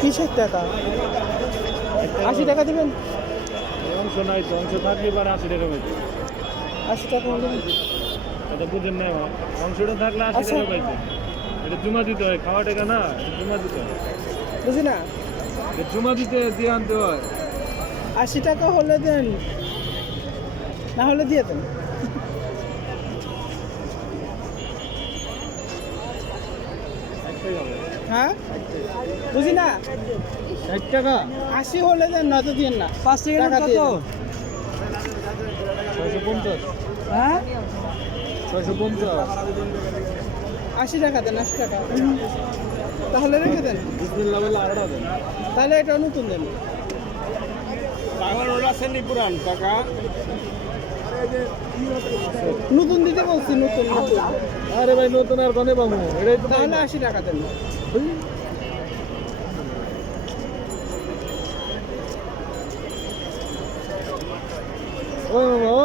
কিসের টাকা? 80 টাকা দেবেন? অংশ নাই তো, অংশ থাকলে পারে 80 টাকা পাইতে। 80 টাকা হলে এটা বুঝেন না, অংশটা থাকলে 80 আচ্ছা। টাকা পাইতে। এটা জমা দিতে হয়, খাওয়া টাকা না, এটা জমা দিতে হয়। বুঝি না, এটা জমা দিতে দিয়ে আনতে হয়। 80 টাকা হলে দেন, না হলে দিয়ে দেন। হ্যাঁ বুঝি না, 60 টাকা 80 হলে দেন, নয়তো দিন না। 5 টাকা দিয়ে কত? দেন। 650। হ্যাঁ 650। 80 টাকা দেন, 80 টাকা তাহলে রেখে দেন। বিসমিল্লাহ বলে আড়া দেন। তাহলে এটা নতুন দেন। আমার ওরা সেন্ডি পুরান টাকা। নতুন দিতে বলছি, নতুন নতুন। আরে ভাই নতুন আর কোনে পাবো, এটাই তো তাহলে 80 টাকা দেন। ওই মামা